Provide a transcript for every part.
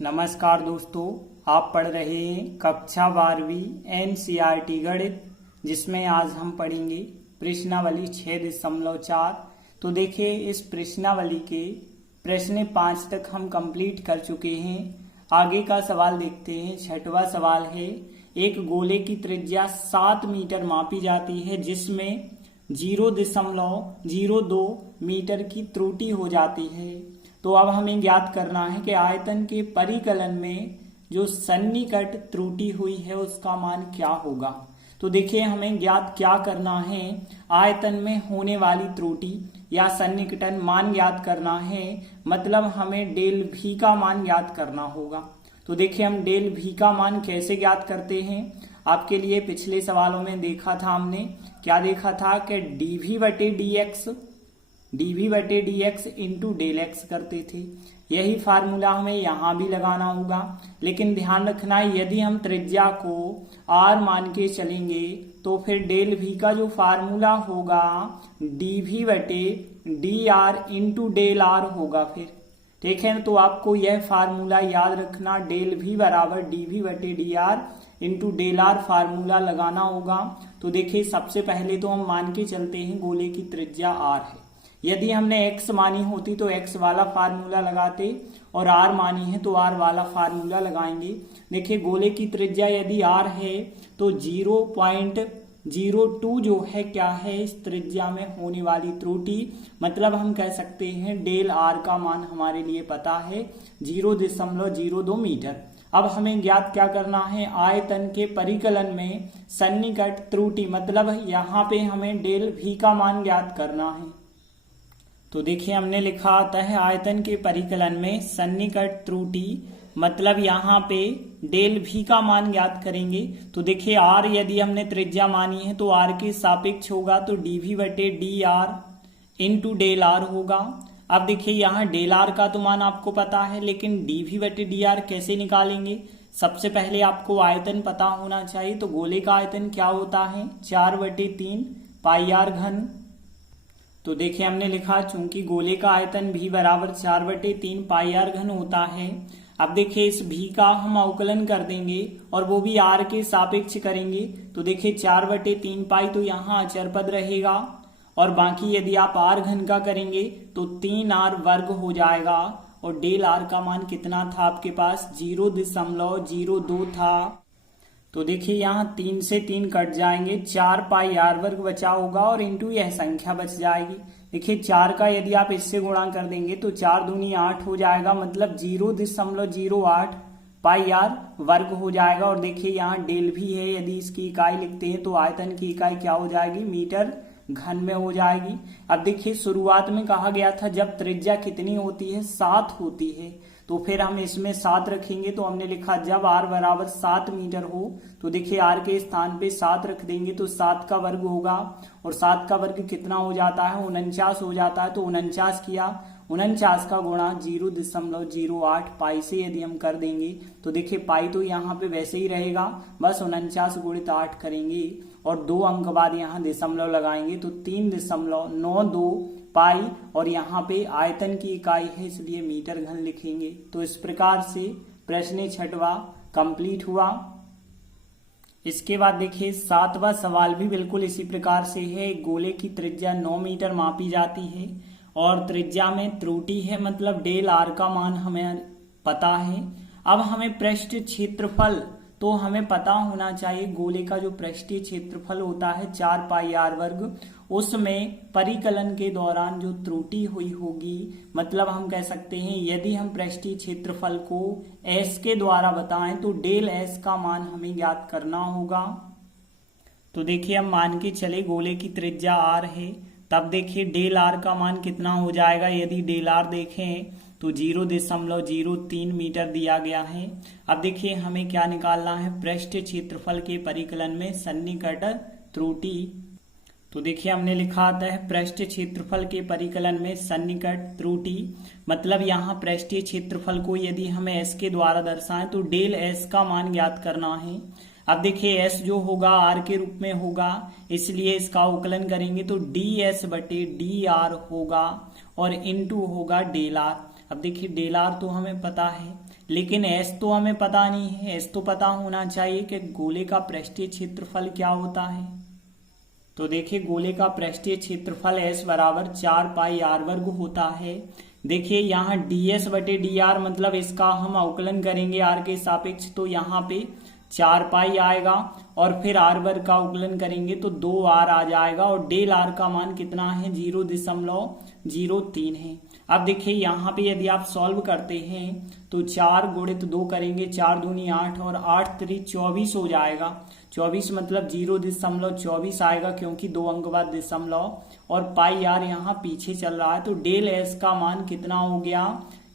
नमस्कार दोस्तों, आप पढ़ रहे हैं कक्षा 12वीं एनसीईआरटी गणित, जिसमें आज हम पढ़ेंगे प्रश्नावली 6.4। तो देखिए, इस प्रश्नावली के प्रश्न 5 तक हम कंप्लीट कर चुके हैं। आगे का सवाल देखते हैं। 6वां सवाल है, एक गोले की त्रिज्या 7 मीटर मापी जाती है, जिसमें 0.02 मीटर की त्रुटि हो जाती है। तो अब हमें ज्ञात करना है कि आयतन के परिकलन में जो सन्निकट त्रुटि हुई है उसका मान क्या होगा। तो देखिए, हमें ज्ञात क्या करना है, आयतन में होने वाली त्रुटि या सन्निकटन मान ज्ञात करना है। मतलब हमें डेल भी का मान ज्ञात करना होगा। तो देखिए, हम डेल भी का मान कैसे ज्ञात करते हैं। आपके लिए पिछले सवालों में देखा था, हमने क्या देखा था कि डीवी बटे d x into del x करते थे। यही फार्मूला हमें यहां भी लगाना होगा। लेकिन ध्यान रखना, यदि हम त्रिज्या को आर मान के चलेंगे तो फिर डेल भी का जो फार्मूला होगा डीवी बटे d r into del r होगा। फिर ठीक है, तो आपको यह फार्मूला याद रखना, डेल भी बराबर डीवी बटे d r into del r formula लगाना होगा। तो देखिए, सबसे पहले तो हम मान के चलते हैं गोले की त्रिज्या आर है। यदि हमने x मानी होती तो x वाला फार्मूला लगाते, और r मानी है तो r वाला फार्मूला लगाएंगे। देखिए, गोले की त्रिज्या यदि r है तो 0.02 जो है क्या है, इस त्रिज्या में होने वाली त्रुटि। मतलब हम कह सकते हैं डेल r का मान हमारे लिए पता है 0.02 मीटर। अब हमें ज्ञात क्या करना है, आयतन के परिकलन में सन्निकट त्रुटि। मतलब यहाँ पे हमें डेल भी का मान ज्ञात करना है। तो देखिए, हमने लिखा आता है आयतन के परिकलन में सन्निकट त्रुटि। मतलब यहाँ पे डेल भी का मान ज्ञात करेंगे। तो देखिए, आर यदि हमने त्रिज्या मानी है तो आर के सापेक्ष होगा, तो डीवी बटे d r into del r होगा। अब देखिए, यहाँ डेल आर का तो मान आपको पता है, लेकिन डीवी बटे डी आर कैसे निकालेंगे। सबसे पहले आपको आयतन पता होना चाहिए। तो गोले का आयतन क्या होता है, 4/3 पाई आर घन। तो देखिए, हमने लिखा चूंकि गोले का आयतन भी बराबर 4/3 पाई आर घन होता है। अब देखिए, इस भी का हम अवकलन कर देंगे और वो भी आर के सापेक्ष करेंगे। तो देखिए, 4/3 पाई तो यहाँ अचर पद रहेगा, और बाकी यदि आप आर घन का करेंगे तो 3r वर्ग हो जाएगा। और डेल आर का मान कितना था आपके पास, 0.02 था। तो देखिए, यहाँ 3 से 3 कट जाएंगे, 4 पाई आर वर्ग बचा होगा, और इंटू यह संख्या बच जाएगी। देखिए, 4 का यदि आप इससे गुणा कर देंगे तो 4 दूनी 8 हो जाएगा। मतलब 0.08 पाई आर वर्ग हो जाएगा। और देखिए, यहाँ डेल भी है, यदि इसकी इकाई लिखते हैं तो आयतन की इकाई क्या हो जाएगी, मीटर घन में हो जाएगी। अब देखिए, शुरुआत में कहा गया था जब त्रिज्या कितनी होती है, 7 होती है। तो फिर हम इसमें 7 रखेंगे। तो हमने लिखा जब r बराबर 7 मीटर हो तो देखिए, r के स्थान पे 7 रख देंगे तो 7 का वर्ग होगा, और 7 का वर्ग कितना हो जाता है, 49 हो जाता है। तो 49 किया, 49 का गुणा 0.08 पाई से यदि हम कर देंगे तो देखिए, पाई तो यहाँ पे वैसे ही रहेगा, बस 49 गुणित 8 करेंगे और 2 अंक बाद यहाँ दशमलव लगाएंगे तो 3.92 पाई, और यहाँ पे आयतन की इकाई है इसलिए मीटर घन लिखेंगे। तो इस प्रकार से प्रश्न 6वां कंप्लीट हुआ। इसके बाद देखिए, 7वां सवाल भी बिल्कुल इसी प्रकार से है। गोले की त्रिज्या 9 मीटर मापी जाती है और त्रिज्या में त्रुटि है। मतलब डेल आर का मान हमें पता है। अब हमें पृष्ठ क्षेत्रफल तो हमें पता होना चाहिए। गोले का जो पृष्ठीय क्षेत्रफल होता है 4 पाई आर वर्ग, उसमें परिकलन के दौरान जो त्रुटि हुई होगी, मतलब हम कह सकते हैं यदि हम पृष्ठीय क्षेत्रफल को s के द्वारा बताएं तो डेल s का मान हमें ज्ञात करना होगा। तो देखिए, हम मान के चले गोले की त्रिज्या r है, तब देखिए डेल r का मान कितना हो जाएगा। यदि डेल r देखें तो 0.03 मीटर दिया गया है। अब देखिए, हमें क्या निकालना है, पृष्ठ क्षेत्रफल के परिकलन में सन्निकट त्रुटि। तो देखिए, हमने लिखा आता है पृष्ठ क्षेत्रफल के परिकलन में सन्निकट त्रुटि। मतलब यहाँ पृष्ठीय क्षेत्रफल को यदि हमें s के द्वारा दर्शाएं तो डेल s का मान ज्ञात करना है। अब देखिए, s जो होगा r के रूप में होगा, इसलिए इसका अवकलन करेंगे तो ds बटे डी आर होगा, और इंटू होगा डेल आर। अब देखिए डेल आर तो हमें पता है, लेकिन एस तो हमें पता नहीं है। एस तो पता होना चाहिए कि गोले का पृष्ठीय क्षेत्रफल क्या होता है। तो देखिए गोले का पृष्ठीय क्षेत्रफल एस बराबर 4 पाई आर वर्ग होता है। देखिए यहाँ ds बटे डी आर, मतलब इसका हम अवकलन करेंगे आर के सापेक्ष, तो यहाँ पे 4 पाई आएगा और फिर आर वर्ग का अवकलन करेंगे तो 2r आ जाएगा और डेल आर का मान कितना है 0.03 है। अब देखिए यहाँ पे यदि आप सॉल्व करते हैं तो 4 गुणित 2 करेंगे, 4 दूनी 8 और 8 3 24 हो जाएगा। 24 मतलब 0.24 आएगा, क्योंकि 2 अंक बाद दशमलव और पाई आर यहाँ पीछे चल रहा है। तो डेल एस का मान कितना हो गया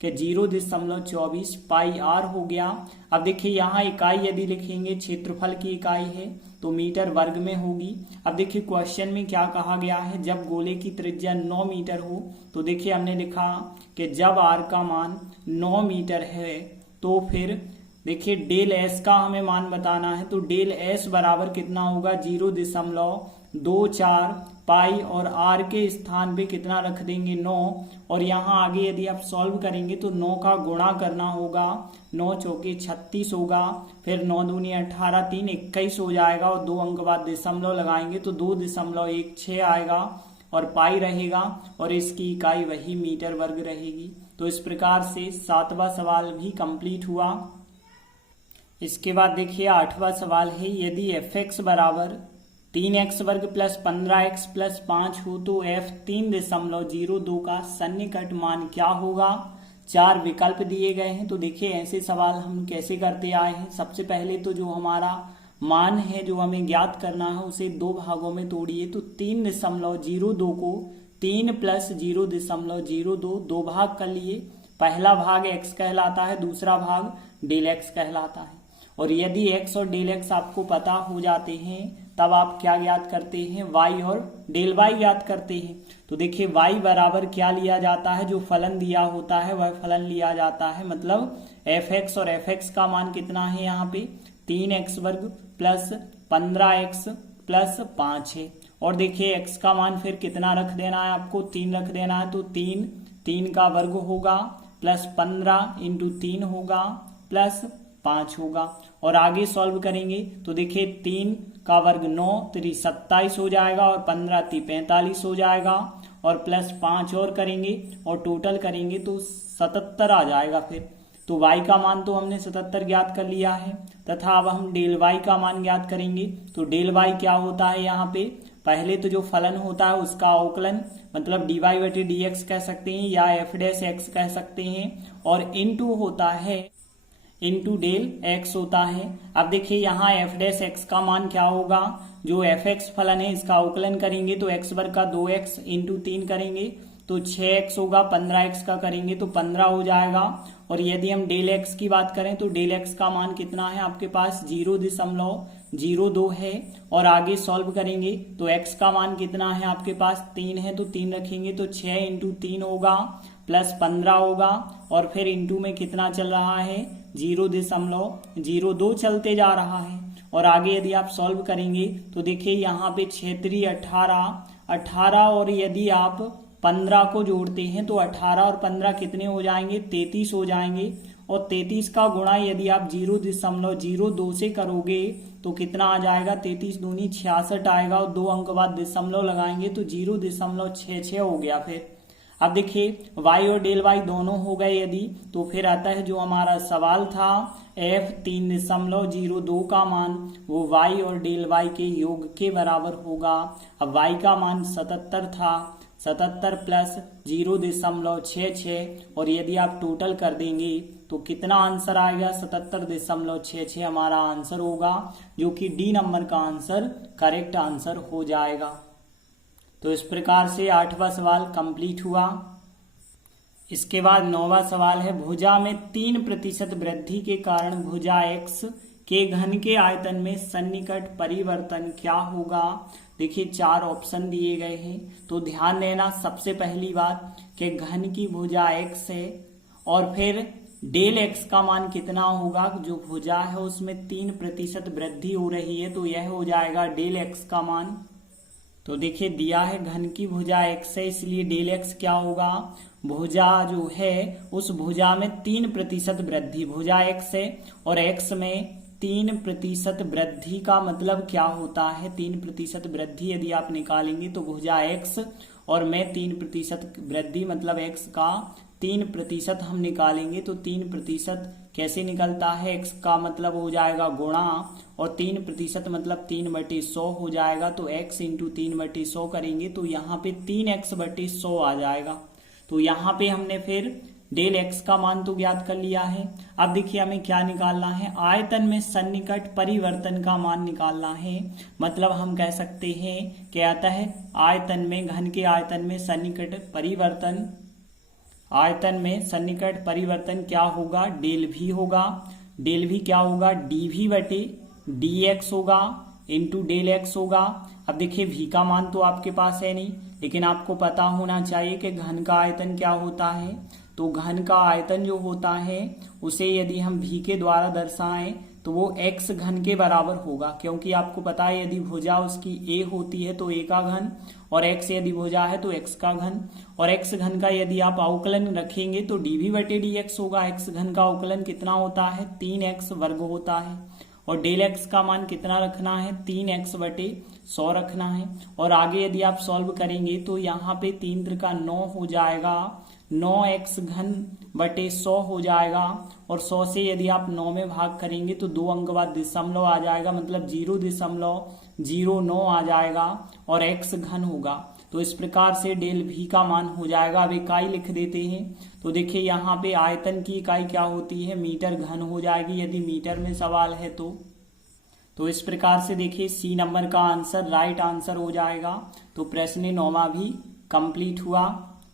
कि 0.24 पाई आर हो गया। अब देखिए यहाँ इकाई यदि लिखेंगे, क्षेत्रफल की इकाई है तो मीटर वर्ग में होगी। अब देखिए क्वेश्चन में क्या कहा गया है, जब गोले की त्रिज्या 9 मीटर हो, तो देखिए हमने लिखा कि जब आर का मान 9 मीटर है तो फिर देखिए डेल एस का हमें मान बताना है। तो डेल एस बराबर कितना होगा 0.24 पाई और आर के स्थान पे कितना रख देंगे 9, और यहाँ आगे यदि आप सॉल्व करेंगे तो 9 का गुणा करना होगा, 9 चौके 36 होगा, फिर 9 दूनी 18 3 21 हो जाएगा और 2 अंक बाद दशमलव लगाएंगे तो 2.16 आएगा और पाई रहेगा और इसकी इकाई वही मीटर वर्ग रहेगी। तो इस प्रकार से 7वां सवाल भी कंप्लीट हुआ। इसके बाद देखिए 8वां सवाल है, यदि एफ एक्स बराबर 3x वर्ग प्लस 15x प्लस 5 हो तो f 3.02 का सन्निकट मान क्या होगा। 4 विकल्प दिए गए हैं। तो देखिए ऐसे सवाल हम कैसे करते आए हैं। सबसे पहले तो जो हमारा मान है जो हमें ज्ञात करना है उसे 2 भागों में तोड़िए। तो 3.02 को 3 प्लस 0.02 2 भाग कर लिए। पहला भाग x कहलाता है, दूसरा भाग डेल x कहलाता है। और यदि x और डेल x आपको पता हो जाते हैं तब आप क्या ज्ञात करते हैं, y और डेल y ज्ञात करते हैं। तो देखिए y बराबर क्या लिया जाता है, जो फलन दिया होता है वह फलन लिया जाता है। मतलब f(x) और f(x) का मान कितना है यहाँ पे 3x वर्ग प्लस 15x प्लस 5 है। और देखिए x का मान फिर कितना रख देना है, आपको 3 रख देना है। तो 3 का वर्ग होगा प्लस 15 इंटू 3 होगा प्लस 5 होगा। और आगे सॉल्व करेंगे तो देखिए 3 का वर्ग 9 3 27 हो जाएगा और 15 3 45 हो जाएगा और प्लस 5 और करेंगे और टोटल करेंगे तो 77 आ जाएगा। फिर तो y का मान तो हमने 77 ज्ञात कर लिया है तथा अब हम डेल y का मान ज्ञात करेंगे। तो डेल y क्या होता है, यहाँ पे पहले तो जो फलन होता है उसका अवकलन, मतलब dy बटे dx कह सकते हैं या f' कह सकते हैं, और इनटू होता है इंटू डेल x होता है। अब देखिए यहाँ f' का मान क्या होगा, जो fx फलन है इसका अवकलन करेंगे तो x वर्ग का 2x इंटू 3 करेंगे तो 6x होगा, 15x का करेंगे तो 15 हो जाएगा। और यदि हम डेल x की बात करें तो डेल x का मान कितना है आपके पास 0.02 है। और आगे सॉल्व करेंगे तो x का मान कितना है आपके पास 3 है, तो 3 रखेंगे तो 6 इंटू 3 होगा प्लस 15 होगा और फिर इंटू में कितना चल रहा है 0.02 चलते जा रहा है। और आगे यदि आप सॉल्व करेंगे तो देखिए यहाँ पे 6 18 और यदि आप 15 को जोड़ते हैं तो 18 और 15 कितने हो जाएंगे 33 हो जाएंगे। और 33 का गुणा यदि आप 0.02 से करोगे तो कितना आ जाएगा 33 दूनी 66 आएगा और 2 अंक बाद दशमलव लगाएंगे तो 0.66 हो गया। फिर अब देखिए y और डेल y दोनों हो गए यदि, तो फिर आता है जो हमारा सवाल था f 3.02 का मान वो y और डेल y के योग के बराबर होगा। अब y का मान 77 था, 77 प्लस 0.66 और यदि आप टोटल कर देंगे तो कितना आंसर आएगा 77.66 हमारा आंसर होगा, जो कि डी नंबर का आंसर करेक्ट आंसर हो जाएगा। तो इस प्रकार से 8वां सवाल कंप्लीट हुआ। इसके बाद 9वां सवाल है, भुजा में 3% वृद्धि के कारण भुजा x के घन के आयतन में सन्निकट परिवर्तन क्या होगा। देखिए 4 ऑप्शन दिए गए हैं, तो ध्यान देना सबसे पहली बात कि घन की भुजा x है और फिर डेल x का मान कितना होगा, जो भुजा है उसमें 3% वृद्धि हो रही है तो यह हो जाएगा डेल x का मान। तो देखिए दिया है घन की भुजा x है, इसलिए डेल x क्या होगा भुजा जो है उस भुजा में 3% वृद्धि, भुजा x है और x में 3% वृद्धि का मतलब क्या होता है, 3% वृद्धि यदि आप निकालेंगे तो भुजा x और में 3% वृद्धि मतलब x का 3% हम निकालेंगे तो 3% कैसे निकलता है, x का मतलब हो जाएगा गुणा और 3% मतलब 3/100 हो जाएगा। तो x इंटू 3/100 करेंगे तो यहाँ पे 3x/100 आ जाएगा। तो यहाँ पे हमने फिर डेल x का मान तो ज्ञात कर लिया है। अब देखिए हमें क्या निकालना है, आयतन में सन्निकट परिवर्तन का मान निकालना है। मतलब हम कह सकते हैं क्या आता है, आयतन में, घन के आयतन में सन्निकट परिवर्तन, आयतन में सन्निकट परिवर्तन क्या होगा, डेल भी होगा। डेल भी क्या होगा, dv बटे dx होगा इंटू डेल x होगा। अब देखिए v का मान तो आपके पास है नहीं, लेकिन आपको पता होना चाहिए कि घन का आयतन क्या होता है। तो घन का आयतन जो होता है उसे यदि हम v के द्वारा दर्शाएं तो वो x घन के बराबर होगा, क्योंकि आपको पता है यदि भुजा उसकी a होती है तो a का घन और x यदि भुजा है तो x का घन, और x घन का यदि आप अवकलन रखेंगे तो dv बटे dx होगा। x घन का अवकलन कितना होता है, 3x वर्ग होता है और डेल x का मान कितना रखना है, 3x/100 रखना है। और आगे यदि आप सॉल्व करेंगे तो यहाँ पे 3 त्रिका 9 हो जाएगा, 9x घन बटे 100 हो जाएगा और 100 से यदि आप 9 में भाग करेंगे तो 2 अंक बाद दशमलव आ जाएगा, मतलब 0.09 आ जाएगा और x घन होगा। तो इस प्रकार से डेल v का मान हो जाएगा। अब इकाई लिख देते हैं। तो देखिए यहाँ पे आयतन की इकाई क्या होती है, मीटर घन हो जाएगी यदि मीटर में सवाल है तो इस प्रकार से देखिए सी नंबर का आंसर राइट आंसर हो जाएगा। तो प्रश्न 9वां भी कंप्लीट हुआ।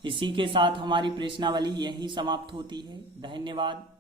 इसी के साथ हमारी प्रश्नावली यही समाप्त होती है। धन्यवाद।